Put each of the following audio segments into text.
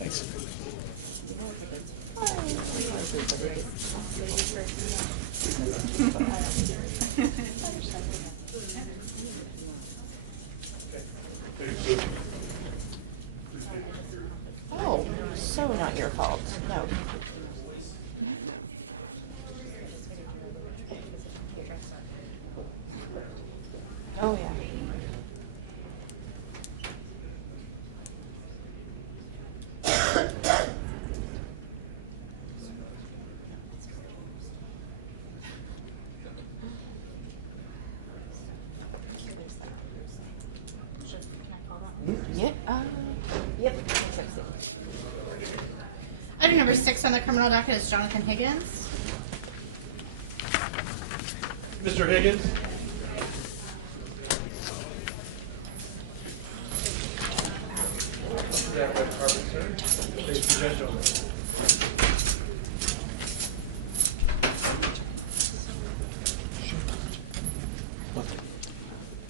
Thanks. Oh, so not your fault. No. Oh, yeah. Yep. Yep. Item number 6 on the criminal docket is Jonathan Higgins. Mr. Higgins?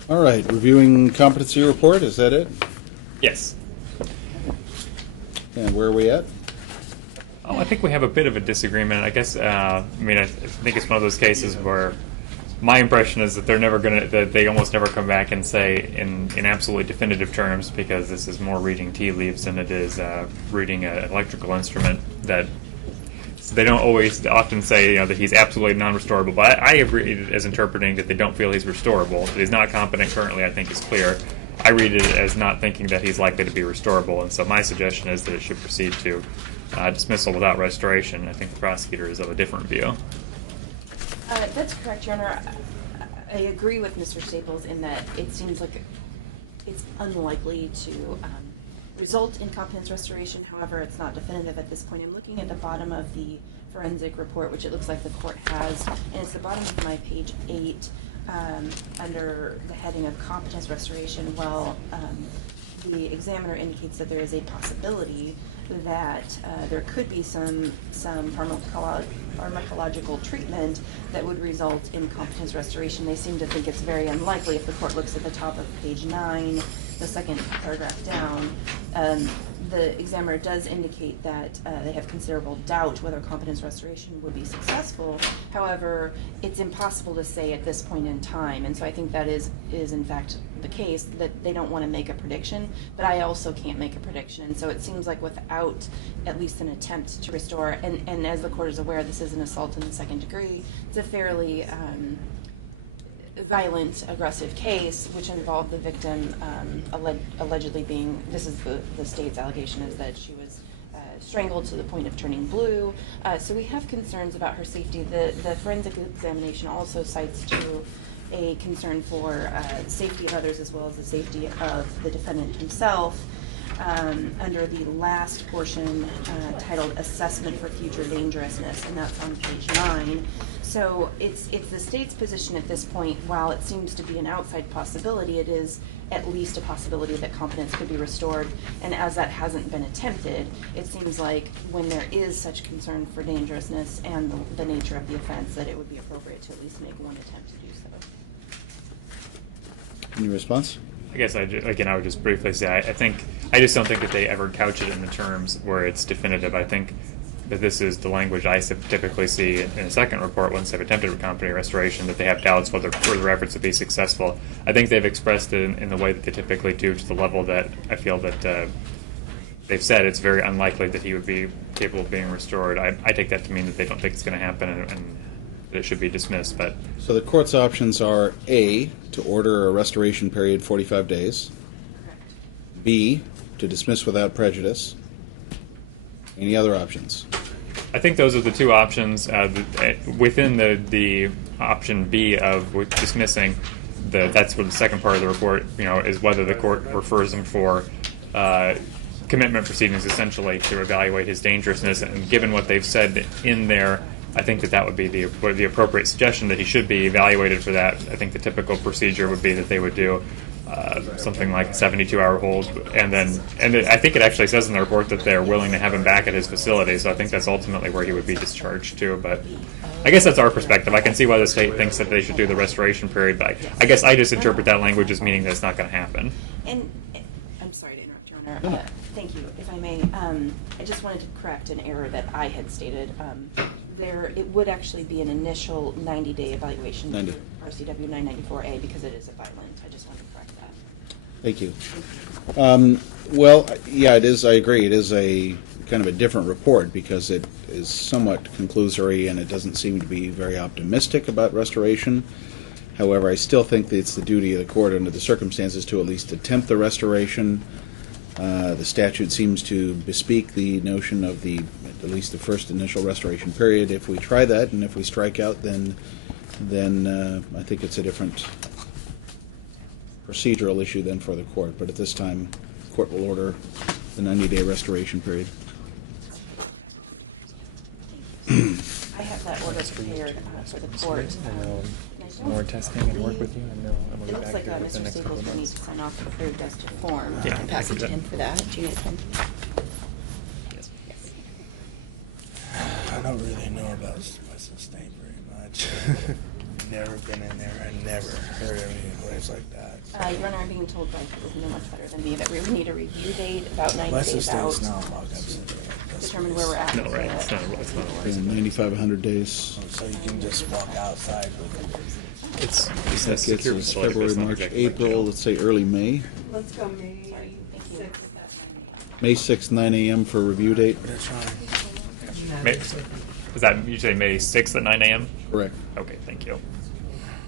All right, reviewing competency report, is that it? Yes. And where are we at? Oh, I think we have a bit of a disagreement. I guess, I think it's one of those cases where my impression is that that they almost never come back and say in absolutely definitive terms, because this is more reading tea leaves than it is reading an electrical instrument, that they don't often say that he's absolutely non-restorable. But I read it as interpreting that they don't feel he's restorable. That he's not competent currently, I think, is clear. I read it as not thinking that he's likely to be restorable, and so my suggestion is that it should proceed to dismissal without restoration. I think the prosecutor is of a different view. That's correct, Your Honor. I agree with Mr. Staples in that it seems like it's unlikely to result in competence restoration. However, it's not definitive at this point. I'm looking at the bottom of the forensic report, which it looks like the court has, and it's the bottom of my page 8 under the heading of competence restoration. While the examiner indicates that there is a possibility that there could be some pharmacological treatment that would result in competence restoration, they seem to think it's very unlikely. If the court looks at the top of page 9, the second paragraph down, the examiner does indicate that they have considerable doubt whether competence restoration would be successful. However, it's impossible to say at this point in time, and so I think that is in fact the case, that they don't want to make a prediction, but I also can't make a prediction. And so it seems like without at least an attempt to restore, and as the court is aware, this is an assault in the second degree. It's a fairly violent, aggressive case, which involved the victim allegedly being, this is the state's allegation, is that she was strangled to the point of turning blue. So we have concerns about her safety. The forensic examination also cites to a concern for safety of others as well as the safety of the defendant himself. Under the last portion titled Assessment for Future Dangerousness, and that's on page 9. So it's the state's position at this point, while it seems to be an outside possibility, it is at least a possibility that competence could be restored. And as that hasn't been attempted, it seems like when there is such concern for dangerousness and the nature of the offense, that it would be appropriate to at least make one attempt to do so. Any response? I guess I would just briefly say I just don't think that they ever couch it in the terms where it's definitive. I think that this is the language I typically see in a second report once they've attempted company restoration, that they have doubts whether further efforts would be successful. I think they've expressed it in the way that they typically do, to the level that I feel that they've said it's very unlikely that he would be capable of being restored. I take that to mean that they don't think it's going to happen and that it should be dismissed. But So the court's options are A, to order a restoration period 45 days, Correct. B, to dismiss without prejudice. Any other options? I think those are the two options. Within the option B of dismissing, that's what the second part of the report, is whether the court refers him for commitment proceedings, essentially, to evaluate his dangerousness. And given what they've said in there, I think that would be the appropriate suggestion, that he should be evaluated for that. I think the typical procedure would be that they would do something like a 72-hour hold, and I think it actually says in the report that they're willing to have him back at his facility. So I think that's ultimately where he would be discharged to. But I guess that's our perspective. I can see why the state thinks that they should do the restoration period, but I guess I just interpret that language as meaning that it's not going to happen. And I'm sorry to interrupt Your Honor, No. thank you. If I may, I just wanted to correct an error that I had stated. It would actually be an initial 90-day evaluation 90. for RCW 994A because it is a violent. I just wanted to correct that. Thank you. Well, yeah, it is, I agree, it is a kind of a different report because it is somewhat conclusory and it doesn't seem to be very optimistic about restoration. However, I still think that it's the duty of the court under the circumstances to at least attempt the restoration. The statute seems to bespeak the notion of at least the first initial restoration period. If we try that and if we strike out, then I think it's a different procedural issue than for the court. But at this time, the court will order the 90-day restoration period. I have that order prepared for the court. More testing and work with you, and we'll It be looks back like here within Mr. the next couple Staples of will need months. to sign off approved as to form. Yeah, And pass I it to can him for that. Do you need him? Yes. I don't really know about Western State very much. Never been in there. I never heard of any place like that. Your Honor, I'm being told by people who know much better than me that we would need a review date about 90 Western days out. State's not locked up. Determine where we're at. No, right. It's not a In 95, 100 days. So you can just walk outside with it. It's That that's gets secure us facility, but February, it's not March, exactly like April, jail. let's say early May. Let's go May Sorry, thank you. 6th at 9 a.m. May 6th, 9 a.m. for review date. They're trying. May, is that you say May 6th at 9 a.m.? Correct. Okay, thank you.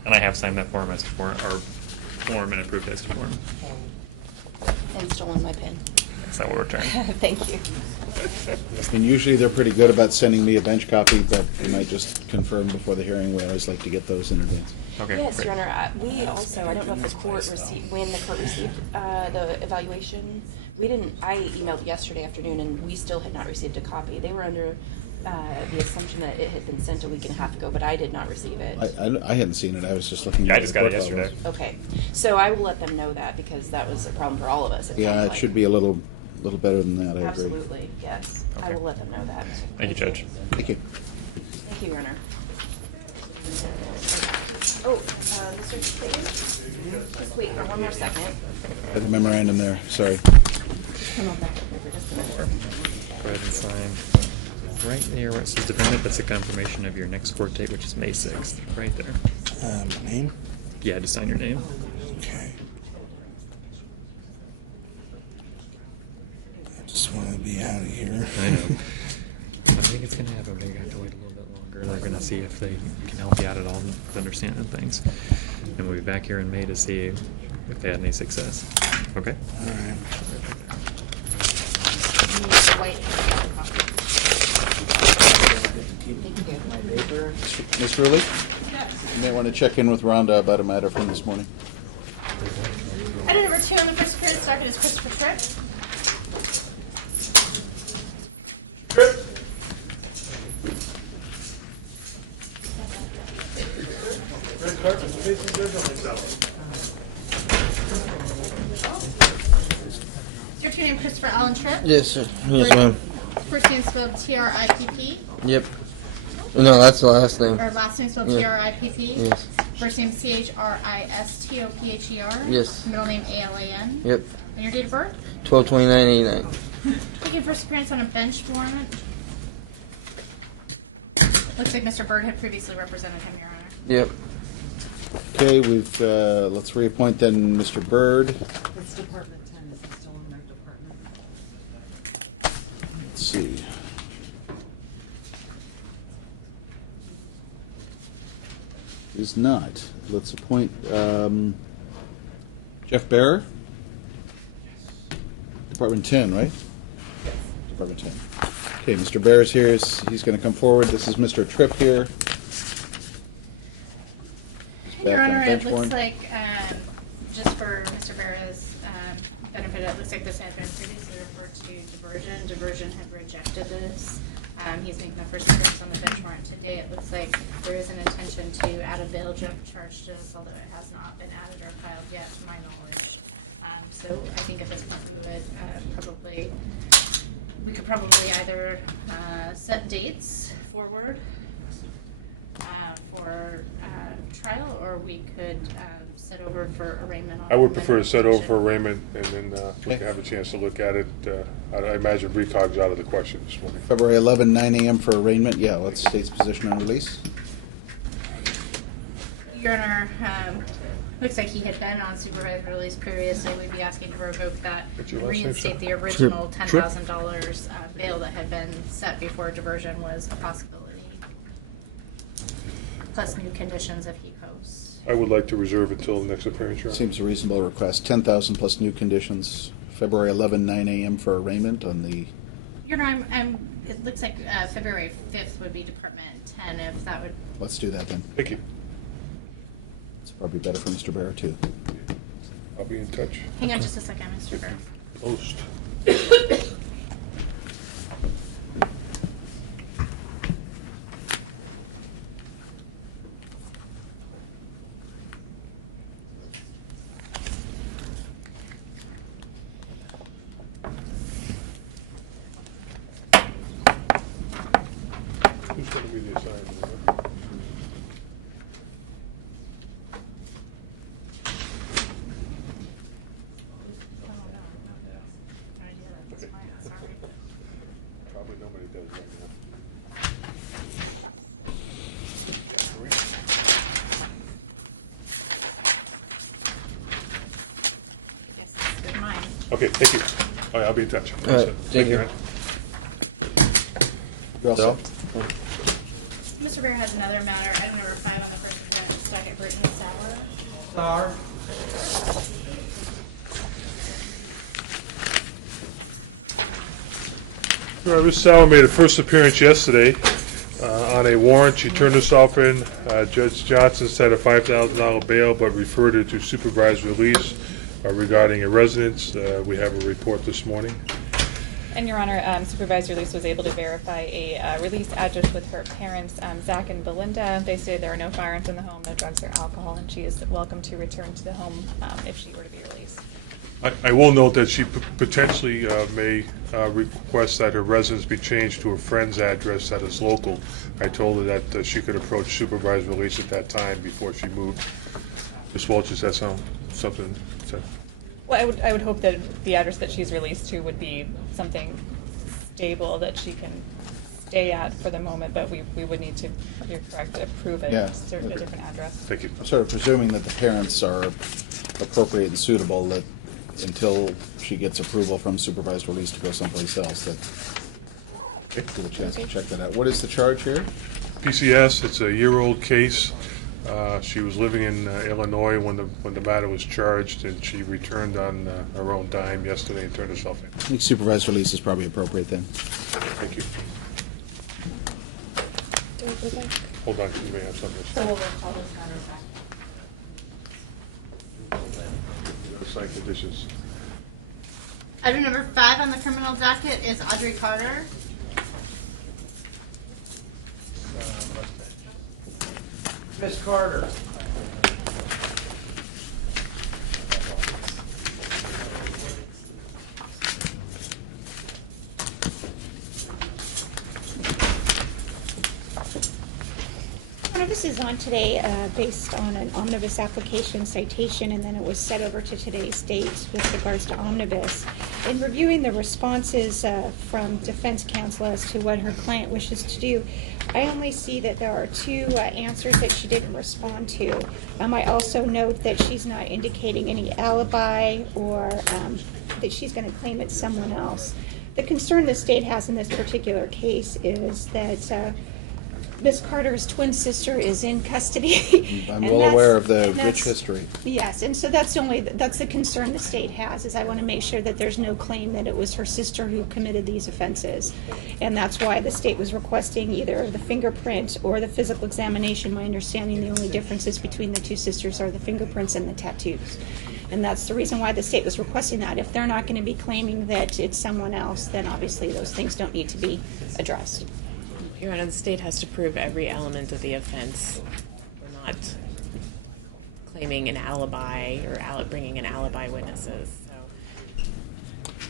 And I have signed that form as to form, or form and approved as to form. And stolen my pen. That's not what we're trying. Thank you. And usually they're pretty good about sending me a bench copy, but we might just confirm before the hearing. We always like to get those in advance. Okay, Yes, great. Your Honor. We also, I don't know if the court received, when the court received the evaluation, we didn't, I emailed yesterday afternoon and we still had not received a copy. They were under the assumption that it had been sent a week and a half ago, but I did not receive it. I hadn't seen it. I was just looking. Yeah, at I just the got it court yesterday. files. Okay, so I will let them know that because that was a problem for all of us. Yeah, sounds it like. should be a little better than that. I agree. Absolutely, yes. I Okay. will let them know that. Thank you, Judge. Thank you. Thank you, Your Honor. Oh, Mr. Clayton? Just wait for one more second. Had the memorandum there. Sorry. Come on back up here for just a minute. Go ahead and sign right there where it says defendant. That's a confirmation of your next court date, which is May 6th. Right there. My name? Yeah, just sign your name. Okay. I just want to be out of here. I know. I think it's going to happen. We're going to have to wait a little bit longer. They're going to see if they can help you out at all with understanding things. And we'll be back here in May to see if they had any success. Okay? All right. White. Mr. Early? You may want to check in with Rhonda about a matter from this morning. Item number 2 on the first appearance docket is Christopher Tripp. Red carpet, facing Judge on myself. Is your true name Christopher Allen Tripp? Yes, sir. Yes, ma'am. First name spelled T-R-I-P-P, Yep. No, that's the last name. or last name spelled Yeah. T-R-I-P-P? Yes. First name C-H-R-I-S-T-O-P-H-E-R? Yes. Middle name A-L-A-N? Yep. And your date of birth? 12/29/89. Taking first appearance on a bench warrant. Looks like Mr. Byrd had previously represented him, Your Honor. Yep. Okay, let's reappoint then Mr. Byrd. It's Department 10. Is it still in their department? Let's see. Is not. Let's appoint Jeff Bearer. Department 10, right? Department 10. Okay, Mr. Bear is here. He's going to come forward. This is Mr. Tripp here. He's Your back on Honor, it bench looks warrant. like, just for Mr. Barra's benefit, it looks like this had been previously referred to Diversion. Diversion had rejected this. He's making the first appearance on the bench warrant today. It looks like there is an intention to add a bail charge to this, although it has not been added or filed yet, to my knowledge. So I think at this point we could probably either set dates forward for trial, or we could set over for arraignment. On I would prefer to set over for recommendation. arraignment, and then we Okay. can have a chance to look at it. I imagine recog's out of the question this morning. February 11, 9 a.m. for arraignment. Yeah, what's state's position on release? Your Honor, looks like he had been on supervised release previously. We'd be asking to revoke that, What's your last name, reinstate sir? the original Tripp. $10,000 bail that had been set before diversion was a possibility, plus new conditions if he posts. I would like to reserve until the next appearance, Your Honor. Seems a reasonable request. 10,000 plus new conditions. February 11, 9 a.m. for arraignment on the. Your Honor, it looks like February 5th would be Department 10, if that would. Let's do that then. Thank you. It's probably better for Mr. Barrett too. I'll be in touch. Hang on just a second, Mr. Burr. Post. Who's going to be the assigned? Probably nobody does right now. Yes, good mine. Okay, thank you. All right, I'll be in touch. All right, thank you. Your Honor. You're all So? set? Mr. Bear has another matter, item number 5 on the first agenda, second, Brittany Sauer. All right, Ms. Sauer made a first appearance yesterday on a warrant. She turned herself in. Judge Johnson set a $5,000 bail, but referred her to supervised release regarding a residence. We have a report this morning. And Your Honor, supervised release was able to verify a release address with her parents, Zach and Belinda. They say there are no firearms in the home, no drugs or alcohol, and she is welcome to return to the home if she were to be released. I will note that she potentially may request that her residence be changed to a friend's address that is local. I told her that she could approach supervised release at that time before she moved. Ms. Welch, does that sound something? Well, I would hope that the address that she's released to would be something stable that she can stay at for the moment, but we would need to, you're correct, approve Yeah. a different address. Thank you. I'm sort of presuming that the parents are appropriate and suitable, that until she gets approval from supervised release to go someplace else, that give a chance to check that out. What is the charge here? PCS, it's a year-old case. She was living in Illinois when the matter was charged, and she returned on her own dime yesterday and turned herself in. I think supervised release is probably appropriate then. Thank you. Hold on, you may have something. So we'll call this matter back. Sign conditions. Item number 5 on the criminal docket is Audrey Carter. Miss Carter. This is on today based on an omnibus application citation, and then it was set over to today's date with regards to omnibus. In reviewing the responses from defense counsel as to what her client wishes to do, I only see that there are 2 answers that she didn't respond to. I also note that she's not indicating any alibi or that she's going to claim it's someone else. The concern the state has in this particular case is that Miss Carter's twin sister is in custody. I'm and well that's- aware of the and that's- rich history. Yes, and so that's the concern the state has, is I want to make sure that there's no claim that it was her sister who committed these offenses. And that's why the state was requesting either the fingerprint or the physical examination. My understanding, the only differences between the 2 sisters are the fingerprints and the tattoos. And that's the reason why the state was requesting that. If they're not going to be claiming that it's someone else, then obviously those things don't need to be addressed. Your Honor, the state has to prove every element of the offense. We're not claiming an alibi or bringing in alibi witnesses.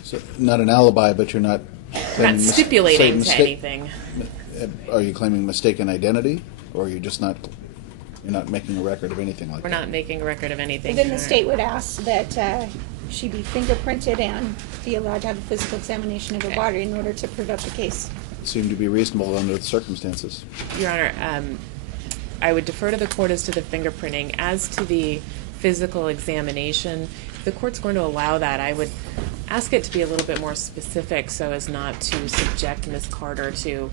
So, not an alibi, but you're not We're not claiming stipulating to mistake- anything. Are you claiming mistaken identity? Or you're not making a record of anything like We're that? not making a record of anything. Then the Your Honor. state would ask that she be fingerprinted and be allowed to have a physical examination of her Okay. body in order to prove up the case. Seem to be reasonable under the circumstances. Your Honor, I would defer to the court as to the fingerprinting. As to the physical examination, if the court's going to allow that, I would ask it to be a little bit more specific so as not to subject Ms. Carter to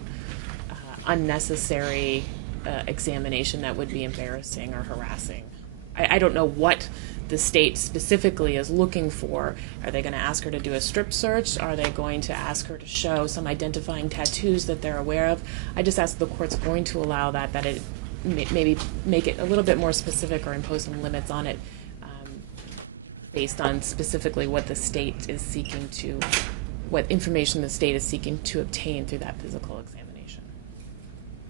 unnecessary examination that would be embarrassing or harassing. I don't know what the state specifically is looking for. Are they going to ask her to do a strip search? Are they going to ask her to show some identifying tattoos that they're aware of? I just ask the court's going to allow that it maybe make it a little bit more specific or impose some limits on it based on specifically what the state is seeking to, what information the state is seeking to obtain through that physical examination.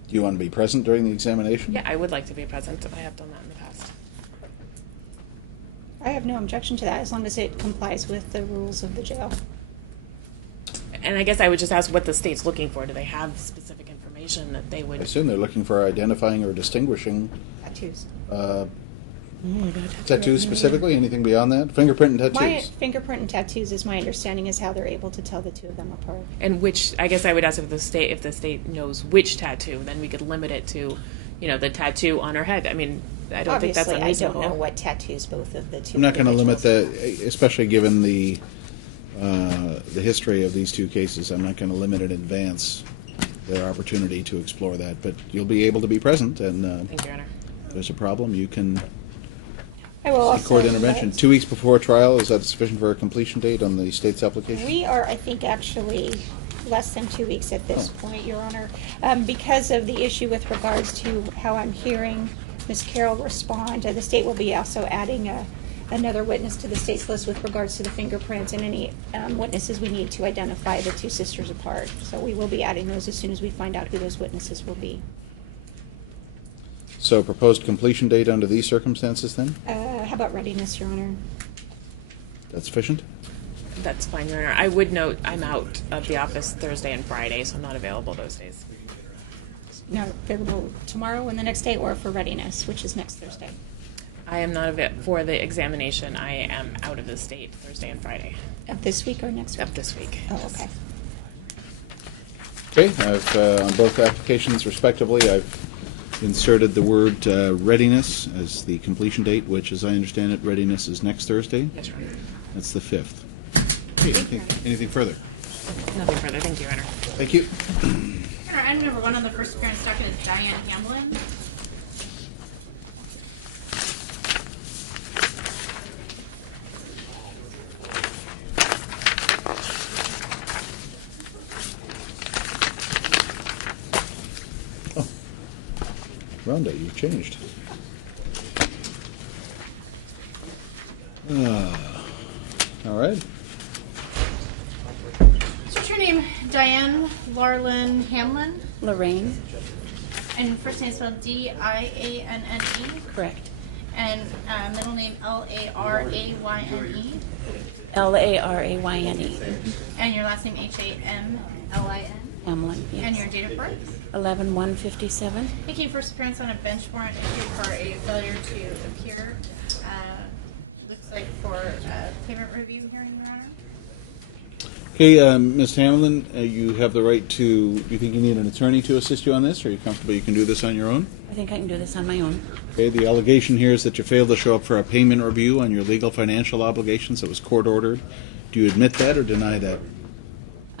Do you want to be present during the examination? Yeah, I would like to be present. I have done that in the past. I have no objection to that as long as it complies with the rules of the jail. And I guess I would just ask what the state's looking for. Do they have specific information that they I would? assume they're looking for identifying or distinguishing Tattoos. tattoos specifically. Anything beyond that? Fingerprint and My tattoos. fingerprint and tattoos, is my understanding, is how they're able to tell the two of them apart. And which, I guess I would ask if the state knows which tattoo, then we could limit it to, the tattoo on her head. I mean, I don't think that's Obviously, I unreasonable. don't know what tattoos both of the two. I'm not going to limit individuals- the, especially given the history of these two cases. I'm not going to limit in advance their opportunity to explore that. But you'll be able to be present, and Thank you, Your Honor. if there's a problem, you can I will seek court also intervention. let- 2 weeks before trial, is that sufficient for a completion date on the state's application? We are, I think, actually less than 2 weeks at this Oh. point, Your Honor, because of the issue with regards to how I'm hearing Ms. Carroll respond. The state will be also adding another witness to the state's list with regards to the fingerprints and any witnesses we need to identify the two sisters apart. So we will be adding those as soon as we find out who those witnesses will be. So proposed completion date under these circumstances then? How about readiness, Your Honor? That's sufficient? That's fine, Your Honor. I would note I'm out of the office Thursday and Friday, so I'm not available those days. Not available tomorrow and the next day, or for readiness, which is next Thursday? I am not for the examination. I am out of the state Thursday and Friday Of this week or next week? of this week. Oh, okay. Okay, I've, on both applications respectively, I've inserted the word readiness as the completion date, which, as I understand it, readiness is next Thursday. Yes, Your Honor. That's the 5th. Okay, anything further? Nothing further. Thank you, Your Honor. Thank you. Your Honor, item number 1 on the first appearance docket is Diane Hamlin. Rhonda, you've changed. All right. So what's your name? Diane Larlin Hamlin? Lorraine? And first name is spelled D-I-A-N-N-E? Correct. And middle name L-A-R-A-Y-N-E? L-A-R-A-Y-N-E. And your last name H-A-M-L-I-N? Hamlin, yes. And your date of birth? 11/157. Making first appearance on a bench warrant issued for a failure to appear. Looks like for payment review hearing, Your Honor. Okay, Ms. Hamlin, you have the right to, you think you need an attorney to assist you on this? Are you comfortable you can do this on your own? I think I can do this on my own. Okay, the allegation here is that you failed to show up for a payment review on your legal financial obligations that was court ordered. Do you admit that or deny that?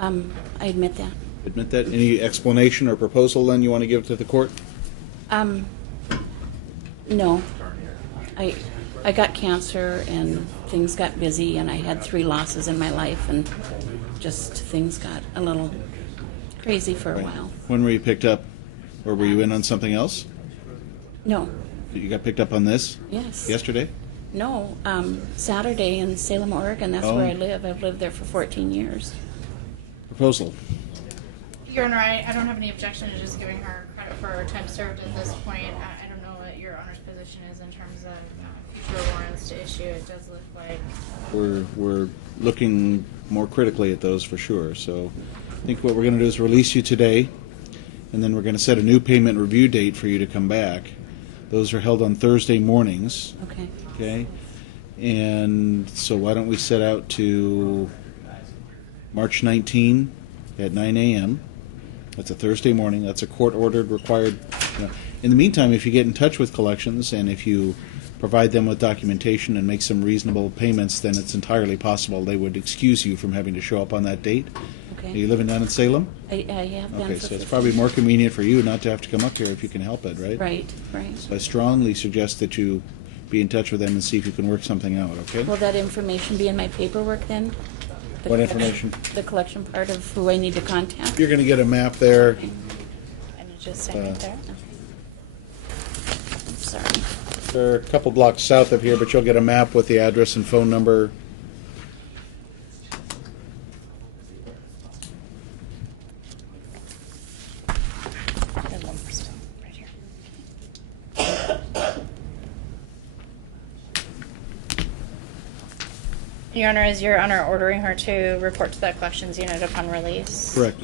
I admit that. Admit that. Any explanation or proposal then you want to give to the court? No. I got cancer and things got busy and I had 3 losses in my life and just things got a little crazy for a while. When were you picked up? Or were you in on something else? No. You got picked up on this? Yes. Yesterday? No. Saturday in Salem, Oregon. That's where I live. I've lived there for 14 years. Proposal. Your Honor, I don't have any objection to just giving her credit for her time served at this point. I don't know what Your Honor's position is in terms of future warrants to issue. It does look like We're looking more critically at those for sure. So I think what we're going to do is release you today. and then we're going to set a new payment review date for you to come back. Those are held on Thursday mornings. Okay. Okay? And so why don't we set out to March 19 at 9 a.m. That's a Thursday morning. That's a court-ordered required. In the meantime, if you get in touch with collections and if you provide them with documentation and make some reasonable payments, then it's entirely possible they would excuse you from having to show up on that date. Okay. Are you living down in Salem? I have been Okay, for so it's 15 probably more convenient for you not to have to come up here if you can help it, right? Right, right. So I strongly suggest that you be in touch with them and see if you can work something out, okay? Will that information be in my paperwork then? The What collection- information? The collection part of who I need to contact? You're going to get a map there. And you just sign it there? Okay. I'm sorry. They're a couple blocks south of here, but you'll get a map with the address and phone number. And one more still, right here. Your Honor, is Your Honor ordering her to report to the collections unit upon release? Correct.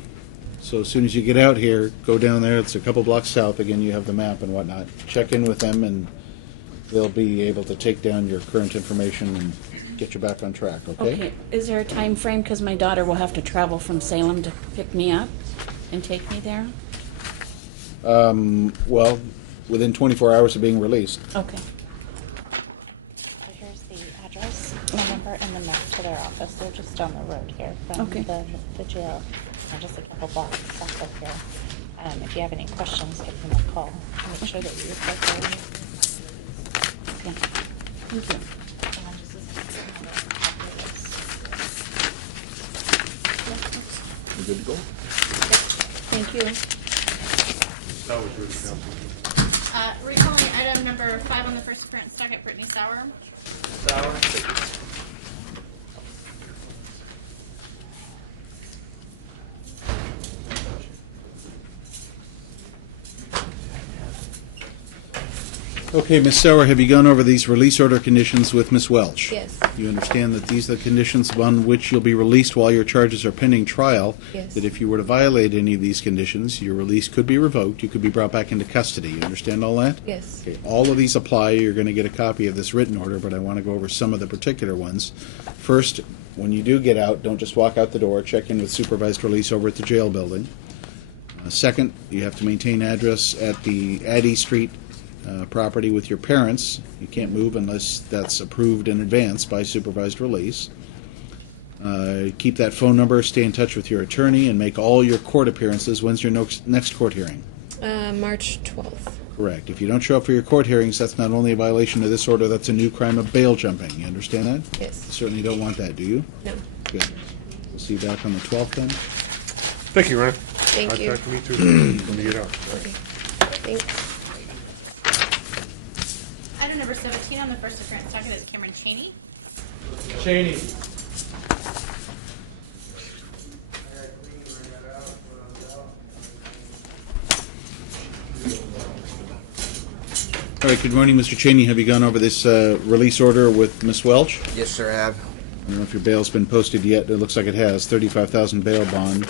So as soon as you get out here, go down there. It's a couple blocks south. Again, you have the map and whatnot. Check in with them, and they'll be able to take down your current information and get you back on track, okay? Okay, is there a time frame? Because my daughter will have to travel from Salem to pick me up and take me there? Well, within 24 hours of being released. Okay. So here's the address, the number, and the map to their office. They're just down the road here from Okay. the jail. Just a couple blocks south of here. If you have any questions, give them a call. Make sure that you report them. Okay. Thank you. You good to go? Thank you. That was really helpful. Recalling item number 5 on the first appearance docket, Brittany Sauer. Okay, Ms. Sauer, have you gone over these release order conditions with Ms. Welch? Yes. You understand that these are the conditions upon which you'll be released while your charges are pending trial? Yes. That if you were to violate any of these conditions, your release could be revoked, you could be brought back into custody. You understand all that? Yes. Okay, all of these apply. You're going to get a copy of this written order, but I want to go over some of the particular ones. First, when you do get out, don't just walk out the door. Check in with supervised release over at the jail building. Second, you have to maintain address at the Addy Street property with your parents. You can't move unless that's approved in advance by supervised release. Keep that phone number, stay in touch with your attorney, and make all your court appearances. When's your next court hearing? March 12th. Correct. If you don't show up for your court hearings, that's not only a violation of this order, that's a new crime of bail jumping. You understand that? You Yes. certainly don't want that, do you? No. Good. We'll see you back on the 12th then. Thank you, Ryan. Thank you. Contact me too when you get out. Okay. Thanks. Item number 17 on the first appearance docket is Cameron Cheney. Cheney. All right, good morning, Mr. Cheney. Have you gone over this release order with Ms. Welch? Yes, sir, I have. I don't know if your bail's been posted yet. It looks like it has. $35,000 bail bond.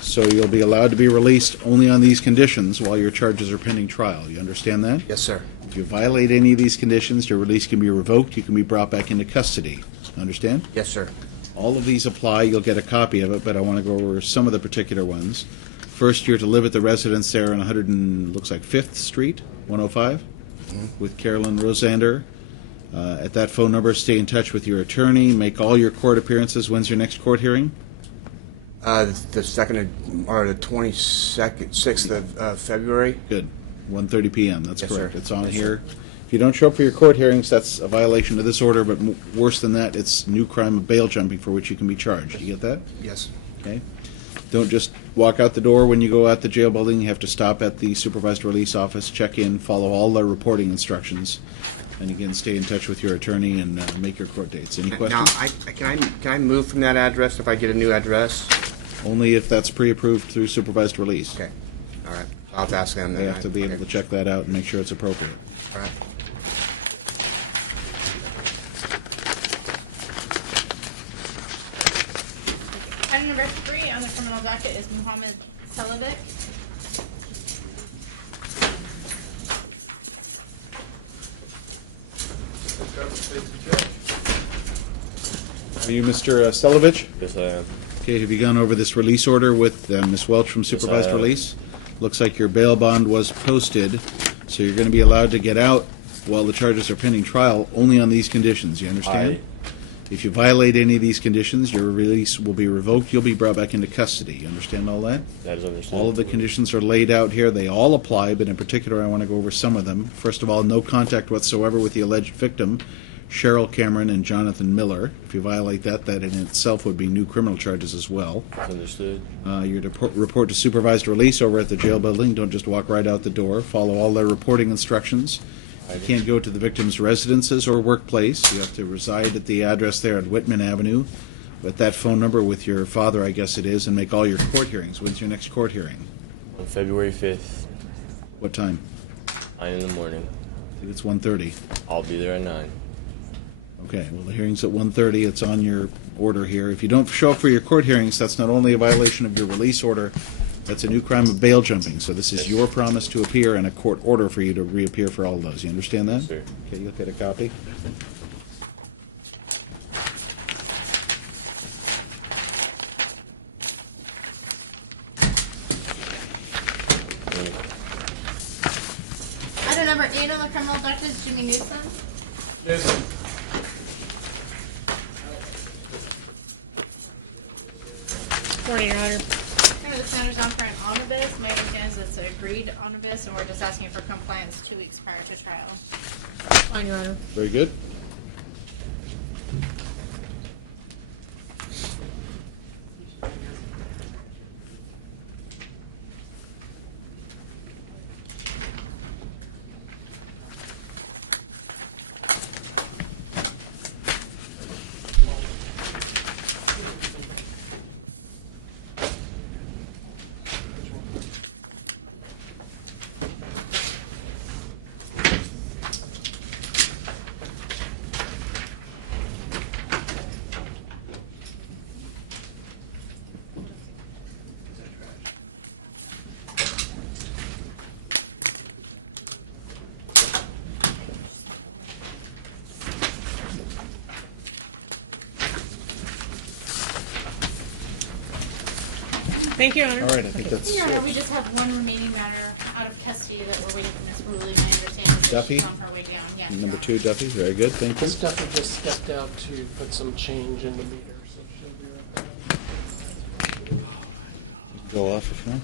So you'll be allowed to be released only on these conditions while your charges are pending trial. You understand that? Yes, sir. If you violate any of these conditions, your release can be revoked. You can be brought back into custody. Understand? Yes, sir. All of these apply. You'll get a copy of it, but I want to go over some of the particular ones. First, you're to live at the residence there on 100 and looks like 5th Street, 105, with Carolyn Rosander. At that phone number, stay in touch with your attorney. Make all your court appearances. When's your next court hearing? The second or the 22nd, 6th of February. Good. 1:30 p.m. That's Yes, correct. sir. It's on Yes, here. If you don't show up for your court hearings, that's a violation of this order, but worse than that, it's new crime of bail jumping for which you can be charged. You get that? Yes. Okay. Don't just walk out the door when you go out the jail building. You have to stop at the supervised release office, check in, follow all the reporting instructions, and again, stay in touch with your attorney and make your court dates. Any Now, questions? can I move from that address if I get a new address? Only if that's pre-approved through supervised release. Okay. All right. I'll have to ask them then. They have to be able to check that out and make sure it's appropriate. All right. Item number 3 on the criminal docket is Muhammad Selovic. Are you Mr. Stelovich? Yes, I am. Okay, have you gone over this release order with Ms. Welch from supervised have. release? Looks like your bail bond was posted, so you're going to be allowed to get out while the charges are pending trial only on these conditions. You understand? If you violate any of these conditions, your release will be revoked. You'll be brought back into custody. You understand all that? That is understood. All of the conditions are laid out here. They all apply, but in particular, I want to go over some of them. First of all, no contact whatsoever with the alleged victim, Cheryl Cameron and Jonathan Miller. If you violate that, that in itself would be new criminal charges as well. That's understood. You're to report to supervised release over at the jail building. Don't just walk right out the door. Follow all their reporting instructions. You can't go to the victim's residences or workplace. You have to reside at the address there at Whitman Avenue with that phone number with your father, I guess it is, and make all your court hearings. When's your next court hearing? On February 5th, What time? 9 in the morning. I think it's 1:30. I'll be there at 9. Okay, well, the hearing's at 1:30. It's on your order here. If you don't show up for your court hearings, that's not only a violation of your release order, that's a new crime of bail jumping. So this is your promise to appear and a court order for you to reappear for all of those. You understand that? Yes, sir. Okay, you'll get a copy. Item number 8 on the criminal docket is Jimmy Newsom. Jason. Morning, Your Honor. Kind of the standards on for an omnibus. My understanding is it's an agreed omnibus, and we're just asking for compliance 2 weeks prior to trial. Fine, Your Honor. Very good. Thank you, Your Honor. All right, I think that's Your Honor, we just have one remaining matter out of custody that we're waiting for Ms. Ruling. My understanding is that Duffy? she's on her way down. Yes, Your number Honor. 2, Duffy. Very good. Thank you. Stephanie just stepped out to put some change in the meter, so she'll be right back. Go off if you want.